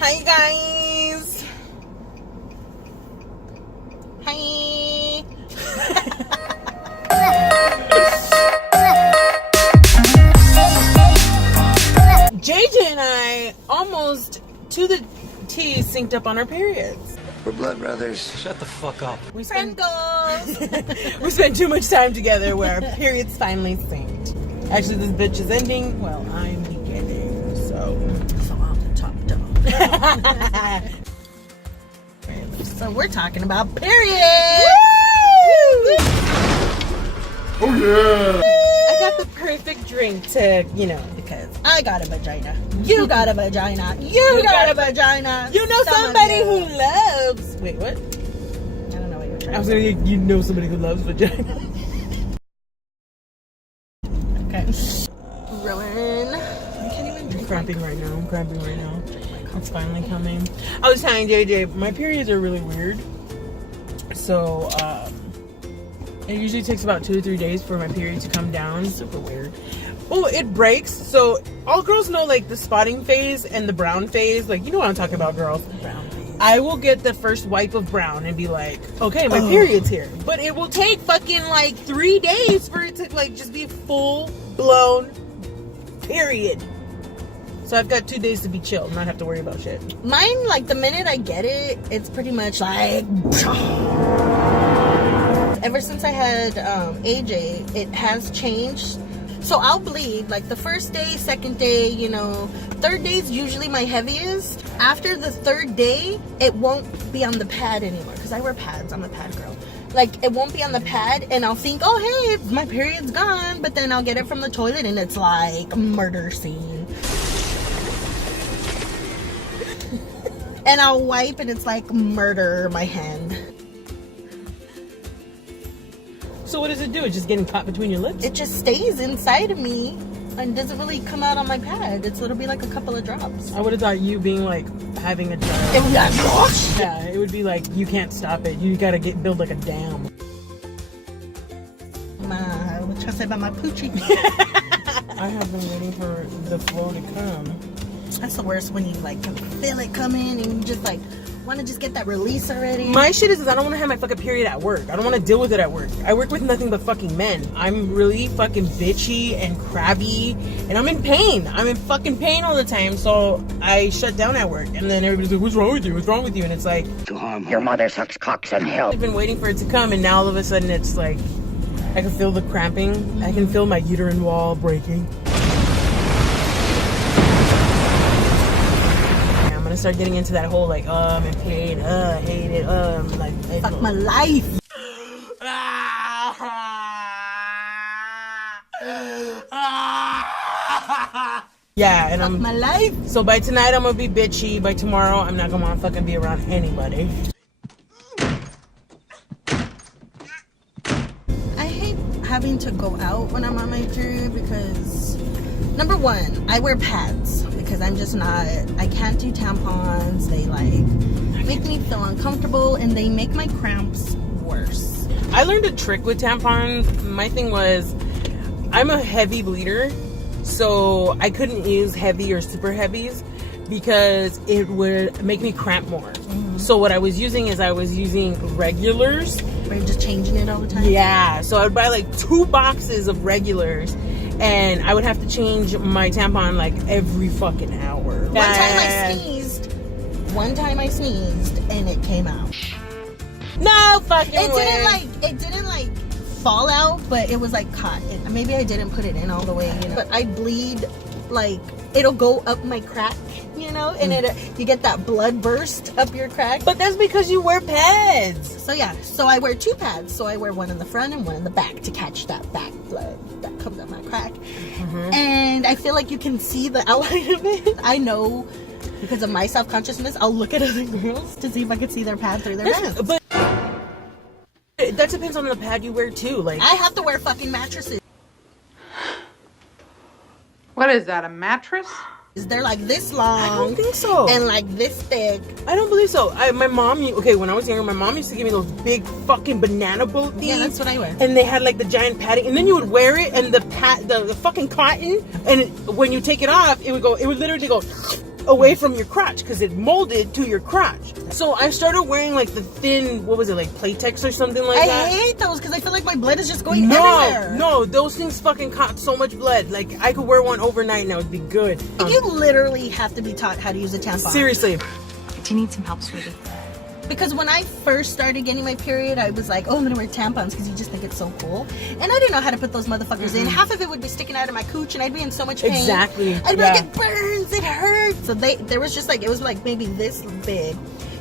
Hi guys. Hi. JJ and I almost to the T synced up on our periods. We're blood brothers. Shut the fuck up. We spent too mumuch time together where our periods finally synced. Actually, this bitch is ending. Well, I'm beginning, so I'm the top dog. So we're talking about periods. Oh yeah. I got the perfect drink to, because I got a vagina. You got a vagina. You got a vagina. You know somebody who loves. Wait, what? I don't know what you're trying to say. You know somebody who loves vagina. Okay. Rowan. I can't even drink. I'm cramping right now. It's finally coming. I was telling JJ, my periods are really weird. So, it usually takes about 2 to 3 days for my period to come down. Super weird. Oh, it breaks. So all girls know like the spotting phase and the brown phase. Like, you know what I'm talking about, girls. Brown phase. I will get the first wipe of brown and be like, okay, my period's here. But it will take fucking like 3 days for it to like just be full blown period. So I've got 2 days to be chill and not have to worry about shit. Mine, like the minute I get it, it's pretty much like... Ever since I had AJ, it has changed. So I'll bleed like the first day, second day, third day is usually my heaviest. After the third day, it won't be on the pad anymore because I wear pads. I'm a pad girl. Like it won't be on the pad and I'll think, oh, hey, my period's gone. But then I'll get it from the toilet and it's like murder scene. And I'll wipe and it's like murder my hand. So what does it do? It's just getting caught between your lips? It just stays inside of me and doesn't really come out on my pad. It'll be like a couple of drops. I would have thought you being like having a child. It would be like, gosh! Yeah, it would be like you can't stop it. You gotta build like a dam. What you say about my poochie? I have been waiting for the flow to come. That's the worst when you like can feel it coming and you just like want to just get that release already. My shit is I don't want to have my fucking period at work. I don't want to deal with it at work. I work with nothing but fucking men. I'm really fucking bitchy and crabby and I'm in pain. I'm in fucking pain all the time. So I shut down at work and then everybody's like, what's wrong with you? What's wrong with you? And it's like, Your mother sucks cocks in hell. I've been waiting for it to come and now all of a sudden it's like I can feel the cramping. I can feel my uterine wall breaking. Start getting into that whole like I'm in pain, I hate it, like fuck my life. Yeah, and I'm my life. So by tonight I'm gonna be bitchy. By tomorrow I'm not gonna wanna fucking be around anybody. I hate having to go out when I'm on my period because number one, I wear pads because I'm just not, I can't do tampons. They like make me feel uncomfortable and they make my cramps worse. I learned a trick with tampons. My thing was, I'm a heavy bleeder, so I couldn't use heavy or super heavies because it would make me cramp more. So what I was using is I was using regulars. Were you just changing it all the time? Yeah, so I would buy like 2 boxes of regulars and I would have to change my tampon like every fucking hour. One time I sneezed and it came out. No fucking way. It didn't like fall out, but it was like caught. Maybe I didn't put it in all the way, But I bleed like it'll go up my crack, and you get that blood burst up your crack. But that's because you wear pads. So yeah, so I wear 2 pads. So I wear one in the front and one in the back to catch that back blood that comes up my crack. And I feel like you can see the outline of it. I know because of my self-consciousness, I'll look at other girls to see if I can see their pad through their pants. But that depends on the pad you wear too. Like I have to wear fucking mattresses. What is that, a mattress? They're like this long. I don't think so. And like this thick. I don't believe so. My mom, when I was younger, my mom used to give me those big fucking banana boat things. Yeah, that's what I wear. And they had like the giant padding, and then you would wear it, and the fucking cotton, and when you take it off, it would literally go away from your crotch because it molded to your crotch. So I started wearing like the thin, what was it, like Playtex or something like that? I hate those because I feel like my blood is just going everywhere. No, those things fucking caught so much blood. Like I could wear one overnight and it would be good. You literally have to be taught how to use a tampon. Seriously. Do you need some help, sweetie? Because when I first started getting my period, I was like, oh, I'm gonna wear tampons because you just think it's so cool. And I didn't know how to put those motherfuckers in. Half of it would be sticking out of my cooch and I'd be in so much pain. Exactly. I'd be like, it burns, it hurts. So there was just like, it was like maybe this big.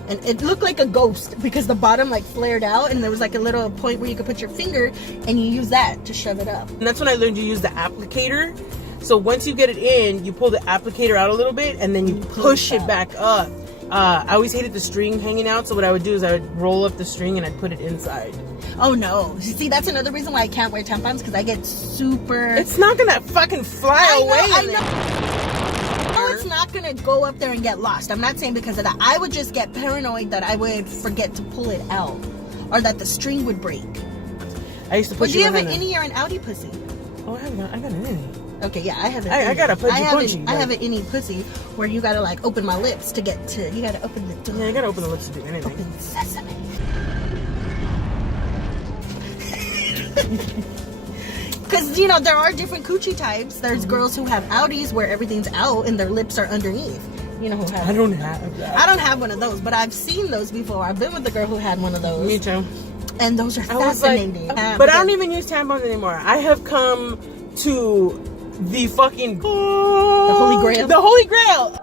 And it looked like a ghost because the bottom like flared out and there was like a little point where you could put your finger and you use that to shove it up. And that's when I learned to use the applicator. So once you get it in, you pull the applicator out a little bit and then you push it back up. I always hated the string hanging out, so what I would do is I would roll up the string and I'd put it inside. Oh no. See, that's another reason why I can't wear tampons because I get super... It's not gonna fucking fly away. I know. It's not gonna go up there and get lost. I'm not saying because of that. I would just get paranoid that I would forget to pull it out or that the string would break. I used to push But do you have an innie or an outie pussy? Oh, I got an innie. Okay, yeah, I have it. I gotta put you punchy. I have an innie pussy where you gotta like open my lips to get to. You gotta open the door. Yeah, you gotta open the lips to do anything. Open sesame. Because you know there are different coochie types. There's girls who have outies where everything's out and their lips are underneath. You know who have? I don't have that. I don't have one of those, but I've seen those before. I've been with a girl who had one of those. Me too. And those are fascinating. But I don't even use tampons anymore. I have come to the fucking the holy grail. The holy grail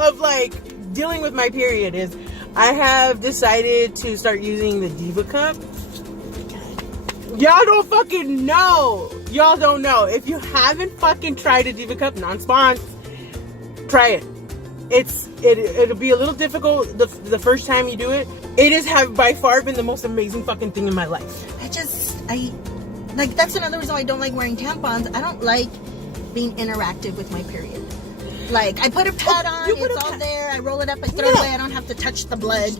of like dealing with my period is I have decided to start using the Diva cup. Y'all don't fucking know. Y'all don't know. If you haven't fucking tried a Diva cup, non-sponsor, try it. It'll be a little difficult the first time you do it. It has by far been the most amazing fucking thing in my life. I like that's another reason why I don't like wearing tampons. I don't like being interactive with my period. Like I put a pad on, it's all there. I roll it up, I throw it away. I don't have to touch the blood.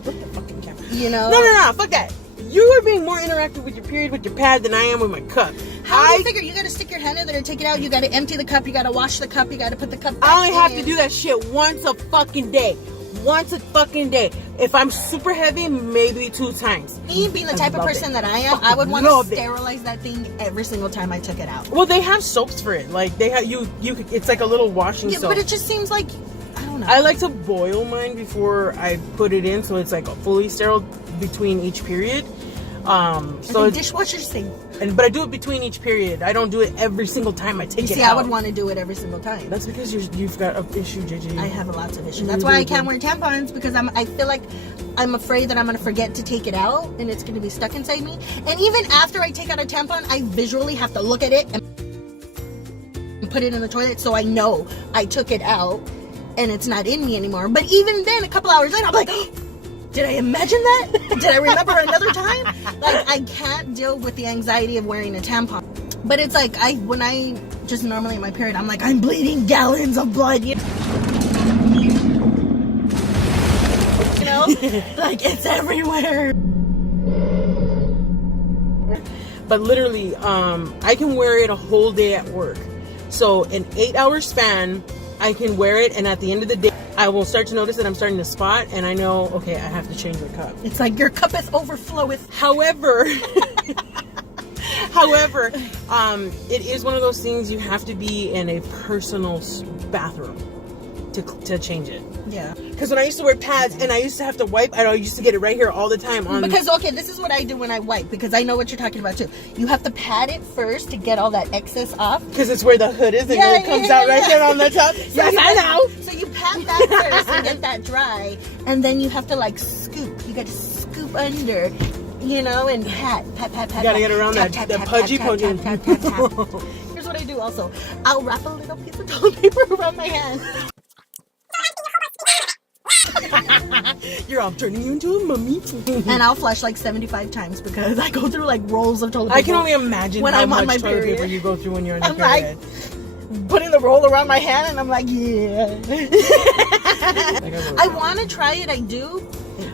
You know? No, fuck that. You are being more interactive with your period with your pad than I am with my cup. How do you figure? You gotta stick your hand in there and take it out. You gotta empty the cup. You gotta wash the cup. You gotta put the cup back I only have in. to do that shit once a fucking day. Once a fucking day. If I'm super heavy, maybe 2 times. Me being the type of person that I am, I would want to sterilize that thing every single time I took it out. Well, they have soaps for it. Like they have you. It's like a little washing soap. But it just seems like I don't know. I like to boil mine before I put it in, so it's like fully sterile between each period. So dishwasher safe. But I do it between each period. I don't do it every single time I take it out. See, I would want to do it every single time. That's because you've got an issue, JJ. I have lots of issues. That's why I can't wear tampons because I feel like I'm afraid that I'm going to forget to take it out and it's going to be stuck inside me. And even after I take out a tampon, I visually have to look at it and put it in the toilet so I know I took it out and it's not in me anymore. But even then, a couple hours later, I'm like, did I imagine that? Did I remember another time? Like, I can't deal with the anxiety of wearing a tampon. But it's like, when I just normally in my period, I'm like, I'm bleeding gallons of blood. You know? Like, it's everywhere. But literally, I can wear it a whole day at work. So, an 8-hour span, I can wear it, and at the end of the day, I will start to notice that I'm starting to spot, and I know, okay, I have to change the cup. It's like your cup is overflowing. However, it is one of those things you have to be in a personal bathroom to change it. Yeah. Because when I used to wear pads and I used to have to wipe, I used to get it right here all the time. Because, okay, this is what I do when I wipe, because I know what you're talking about too. You have to pat it first to get all that excess off. Because it's where the hood is and it comes out right there on the top. Yes, I know. So you pat that first and get that dry, and then you have to like scoop. You got to scoop under, you know, and pat. You gotta get around that pudgy. Here's what I do also. I'll wrap a little piece of toilet paper around my hand. I'm turning you into a mummy. And I'll flush like 75 times because I go through like rolls of toilet paper. I can only imagine when how I'm on much my toilet period. paper you go through when you're on your I'm period. like putting the roll around my hand and I'm like, yeah. I want to try it. I do.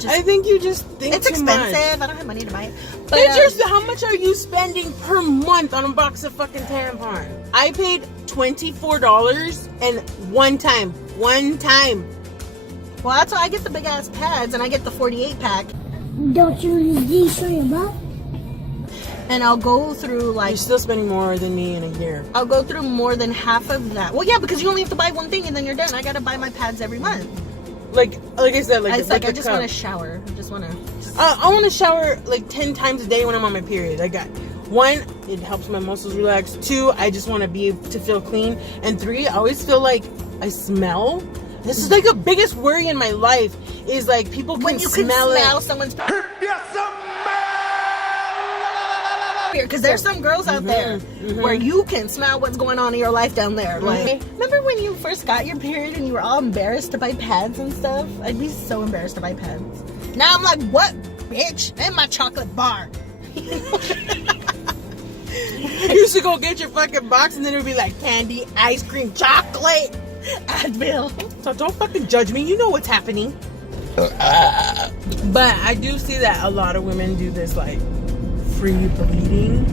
I think you just think it's too expensive. much. I don't have money to buy it. But How much are you spending per month on a box of fucking tampons? I paid $24 and one time One time. Well, that's why I get the big ass pads and I get the 48 pack. Don't you use these for your butt? And I'll go through like You're still spending more than me in a year. I'll go through more than half of that. Well, yeah, because you only have to buy one thing and then you're done. I gotta buy my pads every month. Like I said, like It's like I just cup. want to shower. I just want to. I want to shower like 10 times a day when I'm on my period. I got 1, it helps my muscles relax. 2, I just want to be able to feel clean. And 3, I always feel like I smell. This is like the biggest worry in my life is like people can When you smell can smell it. someone's. Because there's some girls out there where you can smell what's going on in your life down there. Like, remember when you first got your period and you were all embarrassed to buy pads and stuff? I'd be so embarrassed to buy pads. Now I'm like, what, bitch? And my chocolate bar. You used to go get your fucking box and then it would be like candy, ice cream, chocolate. Advil. So don't fucking judge me. You know what's happening. But I do see that a lot of women do this like free bleeding.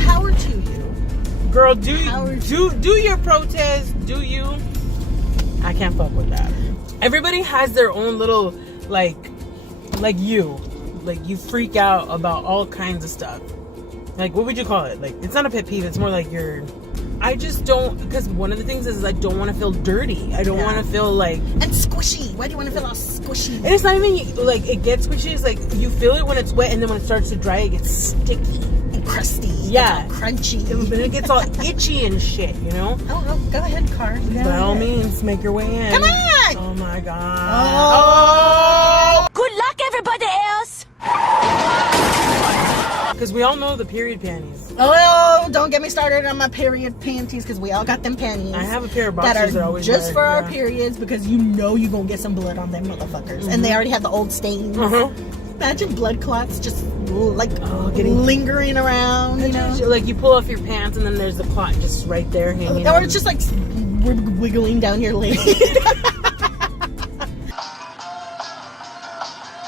Power to you. Girl, do your protest. Do you? I can't fuck with that. Everybody has their own little like you freak out about all kinds of stuff. Like, what would you call it? Like, it's not a pet peeve. It's more like I just don't, because one of the things is I don't want to feel dirty. I don't want to feel like... And squishy. Why do you want to feel all squishy? And it's not even like it gets squishy. It's like you feel it when it's wet, and then when it starts to dry, it gets sticky And crusty. Yeah. It's all crunchy. and then it gets all itchy and shit, you know? Oh, go ahead, car. By all means, make your way in. Come on! Oh my god. Oh. Good luck, everybody else! Because we all know the period panties. Oh, don't get me started on my period panties, because we all got them panties. I have a pair of that boxers are that I always just wear, for our yeah. periods, because you know you're gonna get some blood on them motherfuckers, and they already have the old stains. Imagine blood clots just like lingering around, you know? Like you pull off your pants and then there's the clot just right there hanging. Or it's just like wiggling down your leg.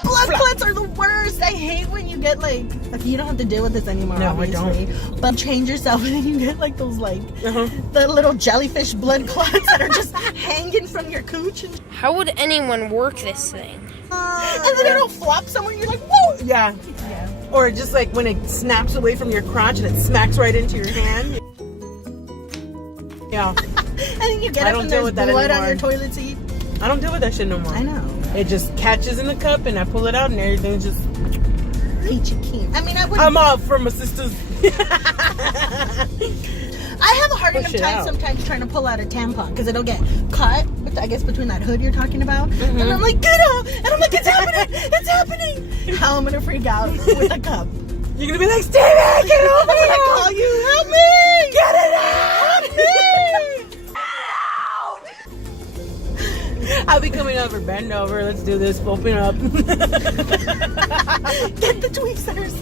Blood clots are the worst. I hate when you get like you don't have to deal with this anymore. No, obviously, I don't. But change yourself and then you get like those like the little jellyfish blood clots that are just hanging from your cooch. And How would anyone work this thing? and then it'll flop somewhere and you're like, whoa! Yeah. Or just like when it snaps away from your crotch and it smacks right into your hand. Yeah. And then you get I up don't and deal there's with that blood on anymore. your toilet seat. I don't deal with that shit no more. I know. It just catches in the cup and I pull it out and everything's just... Peachy keen. I mean, I would. I'm off from my sisters. I have a hard Push enough it time out. sometimes trying to pull out a tampon because it'll get caught, I guess, between that hood you're talking about. And I'm like, get out! And I'm like, it's happening! It's happening! How I'm gonna freak out with a cup. You're gonna be like, Stevie, get over I'm here! gonna call you, help me! Get it out! I'll be coming over, bend over, let's do this, open up. Get the tweezers.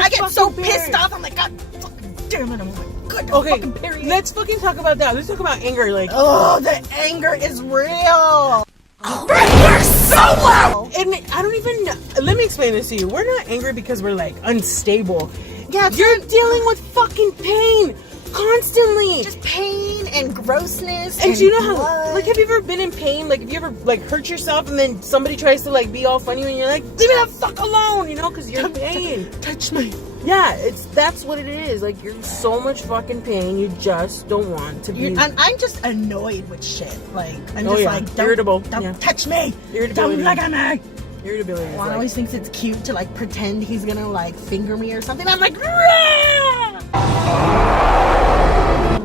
I get so pissed off. I'm like, God fucking damn it! I'm like, good Okay, fucking period. let's fucking talk about that. Let's talk about anger. Like, Oh, the anger is real. and I don't even know. Let me explain this to you. We're not angry because we're like unstable. Yeah, You're dealing with fucking pain constantly. just pain and grossness. And do you know how, blood. like, have you ever been in pain? Like, have you ever, like, hurt yourself and then somebody tries to, like, be all funny and you're like, leave me the fuck alone, you know, because you're in pain. touch me? Yeah, that's what it is. Like, you're so much fucking pain, you just don't want to be. I'm just annoyed with shit. Like, I'm Oh, just yeah. like, don't, Irritable. Don't Yeah. touch me. Irritability. Don't look at me. Irritability is Juan like, always thinks it's cute to like pretend he's gonna like finger me or something. I'm like, "Rah!"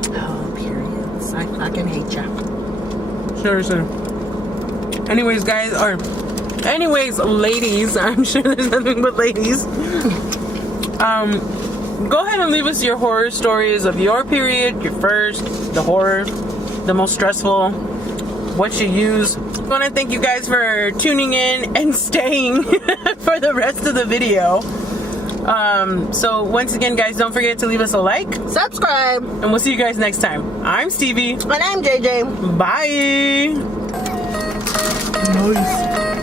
Oh, periods. I fucking hate ya. seriously. Anyways, guys, ladies, I'm sure there's nothing but ladies. Go ahead and leave us your horror stories of your period, your first, the horror, the most stressful, what you use. I want to thank you guys for tuning in and staying for the rest of the video. So once again, guys, don't forget to leave us a like, Subscribe. and we'll see you guys next time. I'm Stevie. And I'm JJ. Bye. Nice.